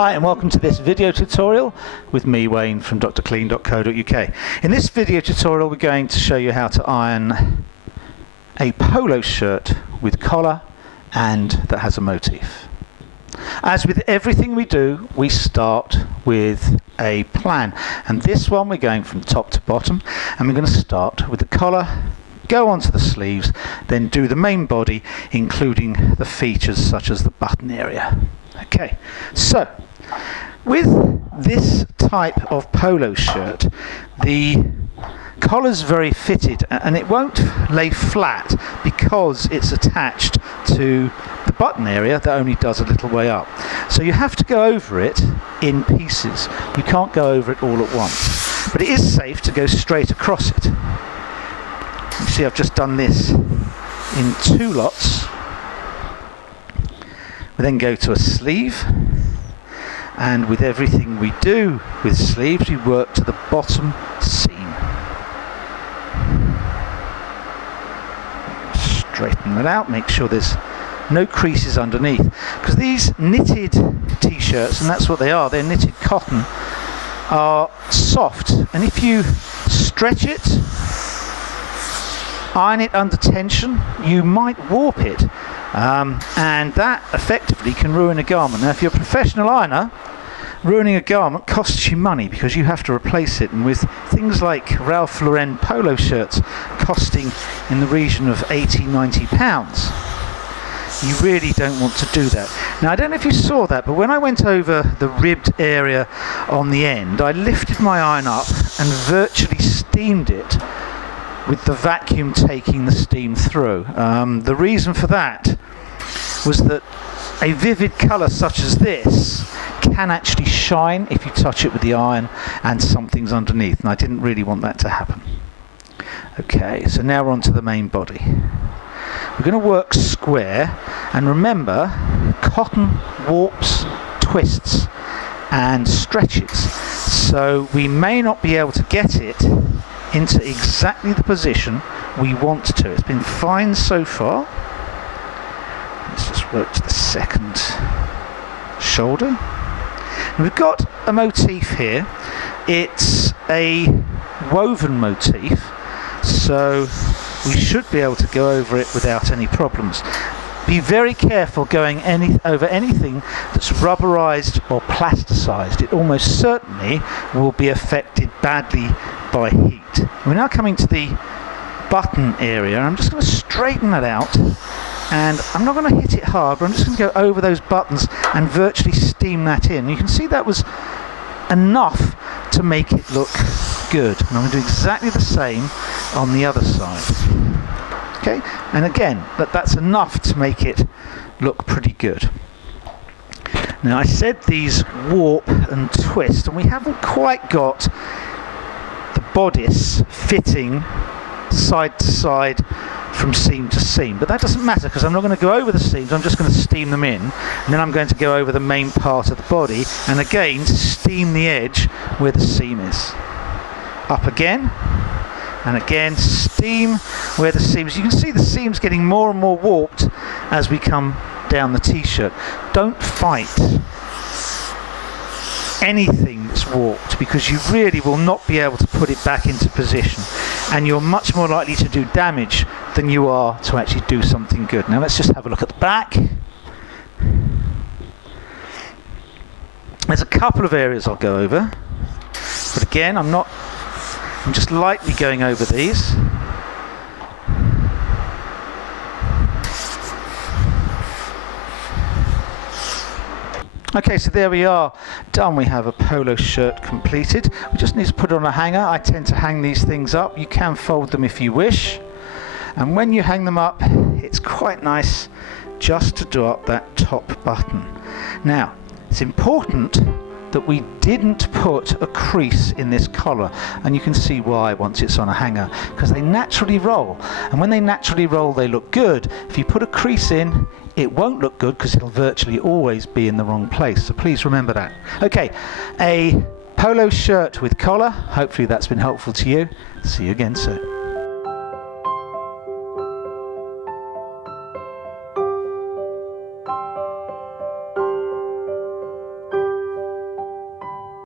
Hi and welcome to this video tutorial with me, Wayne, from DrClean.co.uk. In this video tutorial we're going to show you how to iron a polo shirt with collar and that has a motif. As with everything we do, we start with a plan, and this one we're going from top to bottom, and we're going to start with the collar, go onto the sleeves, then do the main body including the features such as the button area. Okay, so with this type of polo shirt, the collar's very fitted and it won't lay flat because it's attached to the button area that only does a little way up. So you have to go over it in pieces. You can't go over it all at once. But it is safe to go straight across it. You see, I've just done this in two lots. We then go to a sleeve, and with everything we do with sleeves, we work to the bottom seam. Straighten it out, make sure there's no creases underneath, because these knitted t-shirts, and that's what they are, they're knitted cotton, are soft, and if you stretch it, iron it under tension, you might warp it. And that effectively can ruin a garment. Now if you're a professional ironer, ruining a garment costs you money because you have to replace it, and with things like Ralph Lauren polo shirts costing in the region of £80–90, you really don't want to do that. Now I don't know if you saw that, but when I went over the ribbed area on the end, I lifted my iron up and virtually steamed it with the vacuum taking the steam through. The reason for that was that a vivid colour such as this can actually shine if you touch it with the iron and something's underneath, and I didn't really want that to happen. Okay, so now we're on to the main body. We're going to work square, and remember, cotton warps, twists and stretches, so we may not be able to get it into exactly the position we want to. It's been fine so far. Let's just work to the second shoulder. And we've got a motif here. It's a woven motif, so we should be able to go over it without any problems. Be very careful going over anything that's rubberized or plasticized. It almost certainly will be affected badly by heat. We're now coming to the button area. I'm just going to straighten that out, and I'm not going to hit it hard, but I'm just going to go over those buttons and virtually steam that in. You can see that was enough to make it look good, and I'm going to do exactly the same on the other side. Okay, and again, that's enough to make it look pretty good. Now I said these warp and twist, and we haven't quite got the bodice fitting side to side from seam to seam, but that doesn't matter because I'm not going to go over the seams. I'm just going to steam them in, and then I'm going to go over the main part of the body and again steam the edge where the seam is. Up again, and again steam where the seams. You can see the seams getting more and more warped as we come down the t-shirt. Don't fight anything that's warped, because you really will not be able to put it back into position, and you're much more likely to do damage than you are to actually do something good. Now let's just have a look at the back. There's a couple of areas I'll go over, but again I'm just lightly going over these. Okay, so there we are, done. We have a polo shirt completed. We just need to put it on a hanger. I tend to hang these things up. You can fold them if you wish. And when you hang them up, it's quite nice just to do up that top button. Now, it's important that we didn't put a crease in this collar, and you can see why once it's on a hanger, because they naturally roll, and when they naturally roll they look good. If you put a crease in, it won't look good because it'll virtually always be in the wrong place, so please remember that. Okay, a polo shirt with collar. Hopefully that's been helpful to you. See you again soon.